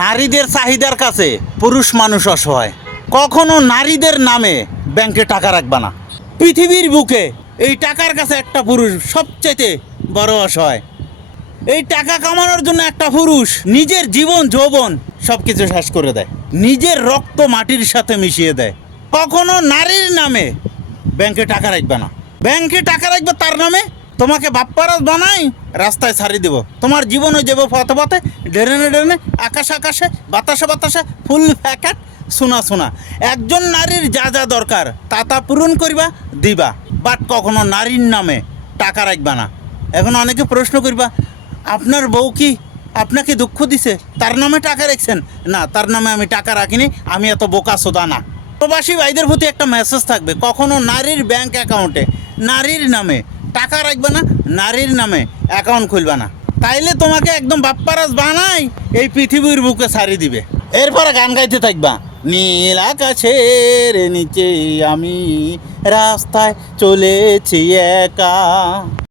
নারীদের চাহিদার কাছে পুরুষ মানুষ অসহায়। কখনো নারীদের নামে ব্যাংকে টাকা রাখবা না। পৃথিবীর বুকে এই টাকার কাছে একটা পুরুষ সবচেয়ে বড় অসহায়। এই টাকা কামানোর জন্য একটা পুরুষ নিজের জীবন যৌবন সব কিছু শেষ করে দেয়, নিজের রক্ত মাটির সাথে মিশিয়ে দেয়। কখনো নারীর নামে ব্যাংকে টাকা রাখবে না। ব্যাংকে টাকা রাখবে তার নামে, তোমাকে বাপ্পারাজ বানাই রাস্তায় ছাড়ি দেব। তোমার জীবন হয়ে যাবো পথে পথে, ড্রেনে ড্রেনে, আকাশে আকাশে, বাতাসে বাতাসে, ফুল প্যাকেট, শোনা শোনা। একজন নারীর যা যা দরকার তা পূরণ করিবা, দিবা, বাট কখনো নারীর নামে টাকা রাখবা না। এখন অনেকে প্রশ্ন করবা, আপনার বউ কি আপনাকে দুঃখ দিছে তার নামে টাকা রাখছেন? না, তার নামে আমি টাকা রাখিনি, আমি এত বোকা সোদা না। প্রবাসী ভাইদের প্রতি একটা মেসেজ থাকবে, কখনো নারীর ব্যাংক অ্যাকাউন্টে নারীর নামে টাকা রাখবে না, নারীর নামে অ্যাকাউন্ট খুলবে না। তাইলে তোমাকে একদম বাপ্পারাজ বানাই এই পৃথিবীর বুকে ছাড়ি দিবে। এরপরে গান গাইতে থাকবা, নীল আকাশের নিচে আমি রাস্তায় চলেছি একা।